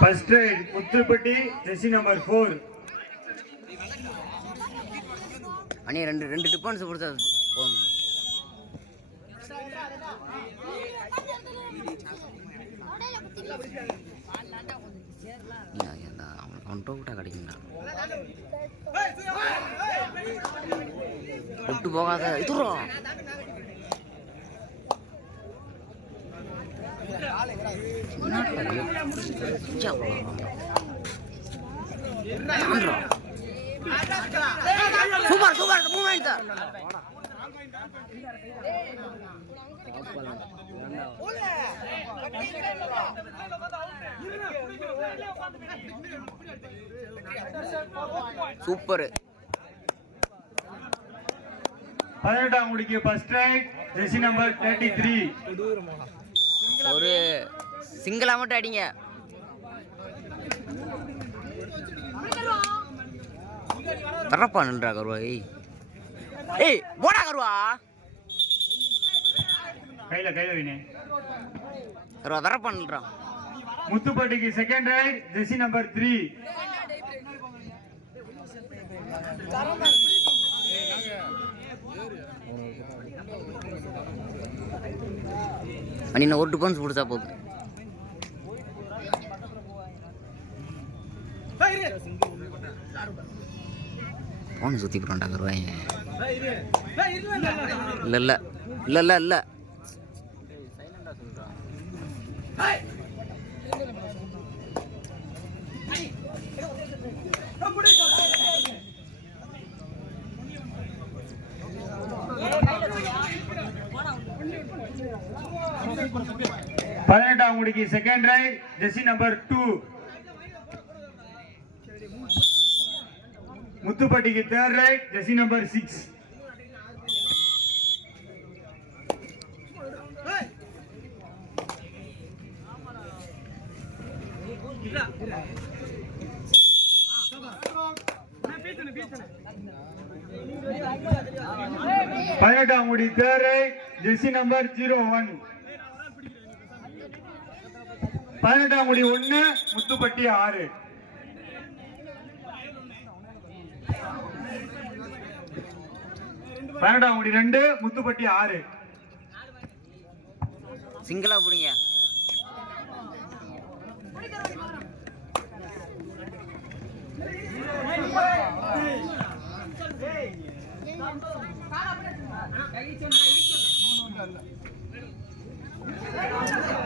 First ride, Muthupatti, jersey number 4. அண்ணே ரெண்டு defence கொடுத்தா அவன்கிட்ட விட்டா கிடைக்குங்களா விட்டு போகாத இதுறோம் சூப்பர் சூப்பர் மூவ்மெண்ட் சூப்பர் 18ஆம் முடிக்கு ஃபர்ஸ்ட் ரைட் ஜெர்சி நம்பர் 33 ஒரு சிங்கிளா மட்டும் அடிங்க தரப்பா நின்றா கருவா ஏய் போடா கருவா கையில வினே கருவா தரப்பா நின்றா முத்துப்பட்டிக்கு செகண்ட் ரைட் ஜெர்சி நம்பர் 3 அண்ணி நான் ஒரு டிஃபன்ஸ் பிடிச்சா போதும் போன சுத்தி போறான்டா கருவாங்க இல்ல பதினெட்டாம் முடிக்கு செகண்ட் ரைட் ஜெர்சி நம்பர் 2 முத்துப்பட்டிக்கு தேர்ட் ரைட் ஜெர்சி நம்பர் 6 பதினெட்டாம் முடி தேர்ட் ரைட் ஜெர்சி நம்பர் 01 18ஆம் முடி 1 முத்துப்பட்டி 6 18ஆம் முடி 2 முத்துப்பட்டி 6 சிங்கிளா புடிங்க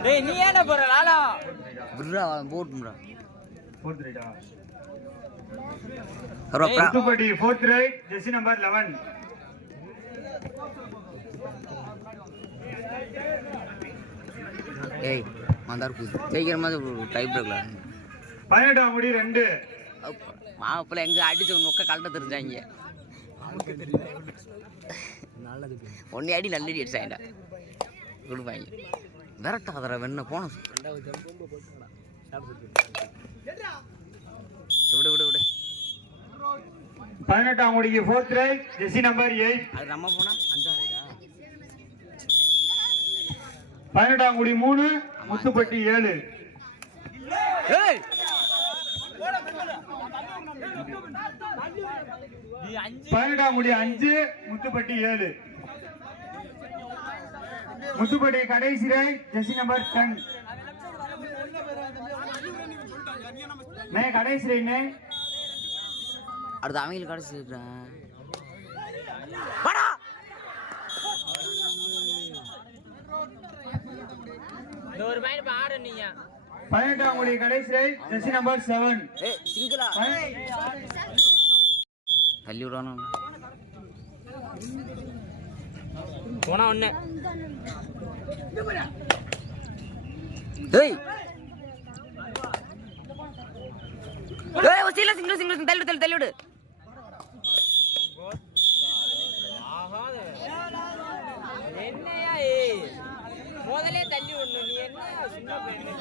டேய் நீ என்ன போற லாலா விட்றா போட்றா ஃபோர்த் ரைட்டா கருவா Muthupatti fourth right jersey number 11 ஏய் மந்தார் பூ ஜெயிக்கிற மாதிரி டைப் இருக்குல 18ஆம் முடி 2 மாப்பிள்ள எங்க அடிச்சு நொக்க கலட்ட தெரிஞ்சாங்க ஒன்னே அடி நல்லடி அடிச்சாங்கடா கொடுப்பாங்க விரட்டாதரா வெண்ண போன விடு 18ஆம் முடிக்கு ஃபோர்த் ரைட் ஜெர்சி நம்பர் 8 அது நம்ம போனா 5ஆம் ரைடா 18ஆம் முடி 3 முத்துப்பட்டி 7 ஏய் 18ஆம் முடி 5 முத்துப்பட்டி 7 முத்துப்பட்டி கடைசி ரைட் ஜெர்சி நம்பர் 10 மே கடைசி ரைட் மே அடுத்து அவங்களுக்கு கடைசி வாடா ஒரு மைண்ட் பாரு நீங்க 18ஆம் முடி கடைசி ரைட் ஜெர்சி நம்பர் 7 ஏய் சிங்கிளா தள்ளி விடணும் போனா ஒண்ணு ஏய் ஏய் ஒசில சிங்கிள் தள்ளி விடு என்னையா ஏய் முதல்ல தள்ளி விடணும் நீ என்ன சின்ன பையன்